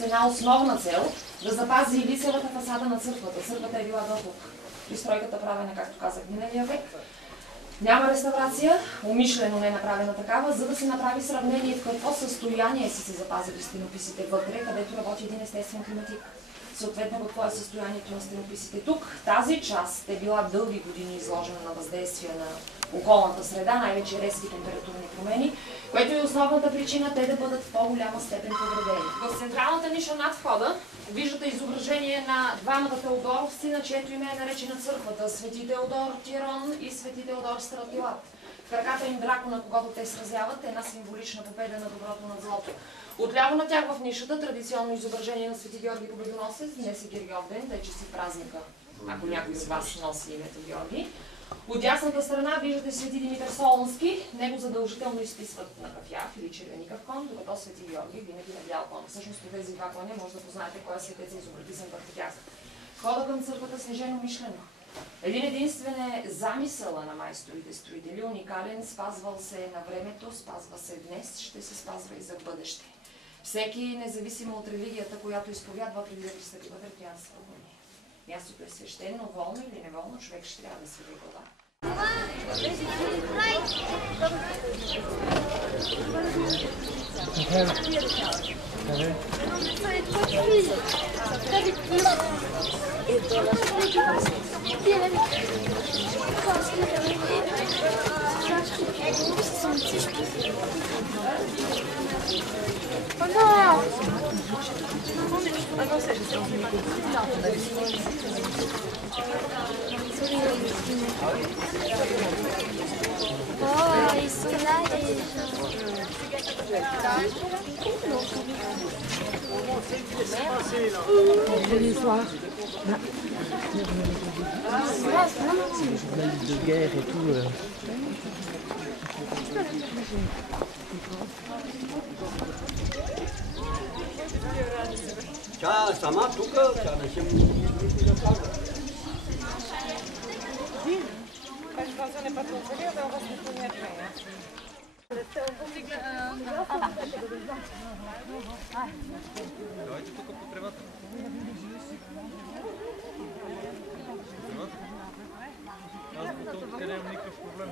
с една основна цел да запази лицевата фасада на църквата. Църквата е била до тук. Пристройката правена, както казах, миналия век. Няма реставрация, умишлено не е направена такава, за да се направи сравнение в какво състояние си се запазили стенописите вътре, където работи един естествен климатик. Съответно, какво е състоянието на стенописите тук. Тази част е била дълги години изложена на въздействие на околната среда, най-вече резки температурни промени, което е основната причина те да бъдат в по-голяма степен повредени. В централната ниша над входа виждате изображение на двамата теодоровци, на чието име е наречена църквата. Свети Теодор Тирон и Свети Теодор Стратилат. В краката им дракона, на когото те сразяват, е една символична победа на доброто над злото. Отляво на тях в нишата традиционно изображение на Свети Георги Победоносец, днес е Гергьовден, да е чести празника, ако някой с вас носи името Георги. От дясната страна виждате Свети Димитър Солунски, него задължително изписват на кафяв или червеникав кон, докато Свети Георги винаги на бял кон. Всъщност по тези два коня може да познаете кой е светец изобретисан върху тях. Входа към църквата снежено мишлено. Един единствен е замисъла на майсторите строители, уникален, спазвал се на времето, спазва се днес, ще се спазва и за бъдеще. Всеки, независимо от религията, която изповядва преди да пристъпи вътре, трябва да се поклони. Мястото е свещено, волно или неволно, човек ще трябва да се свали глава. Oh, ils sont là et... Venez soir. De guerre et tout. Тя сама тук, тя не ще да кажа. Cosa ne parlo io devo costruire a me. Давайте тук по тревата. Аз тук нямам никакъв проблем.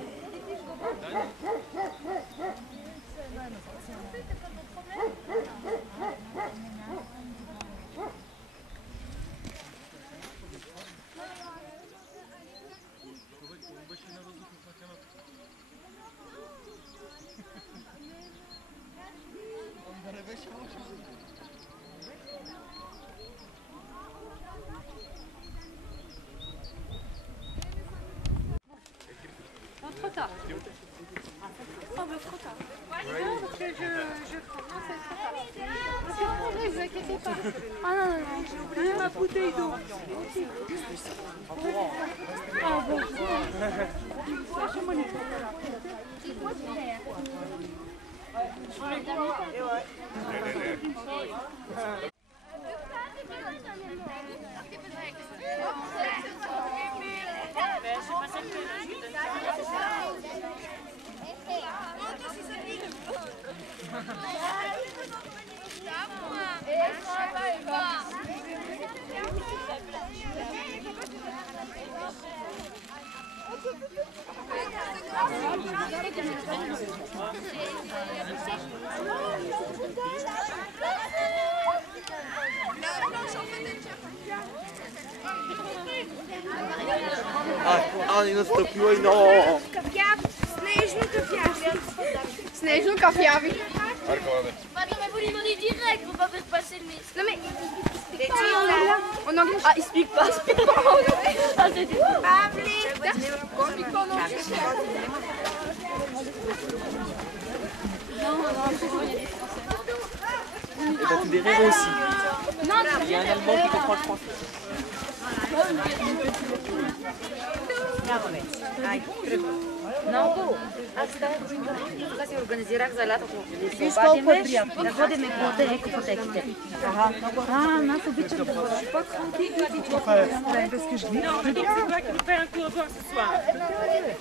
Trop tard. Oh, mais trop tard. Non, parce que je prends. Non, c'est trop tard. Ne vous inquiétez pas. Ah non, non, non. J'ai oublié ma bouteille d'eau. Ah bon. Je m'en не настъпила и но... Снежно кафяви. Снежно кафяви. Attends, mais vous lui demandez direct, faut pas faire passer le nez. Non mais... En anglais. Ah, il speak pas. Speak pas en anglais. Ah, c'était... Speak pas en anglais. Non, non, c'est bon, il y a des Français. Et t'as tous des rires aussi. Non, Il y a un Allemand qui comprend le français. Много. Аз така си организирах за лятото. Да се обадиме, да ходим по пътеките. Аз обичам да бъда пък.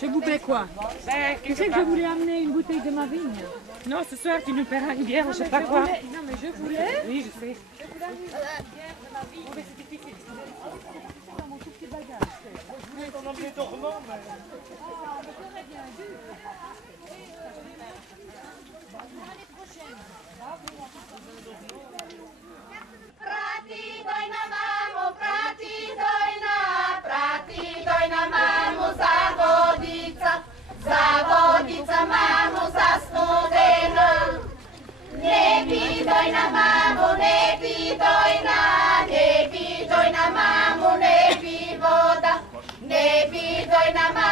Je vous paie quoi? Tu sais que je voulais amener une bouteille de ma vigne. Non, ce soir, tu nous paieras une bière, je sais pas quoi. Non, mais je voulais. Oui, je sais. Prati dojna mamo, prati dojna mamo, zavodica mamo za studena. Ne bi dojna mamo, ne bi dojna mamo, ne bi voda, ne bi dojna mamo.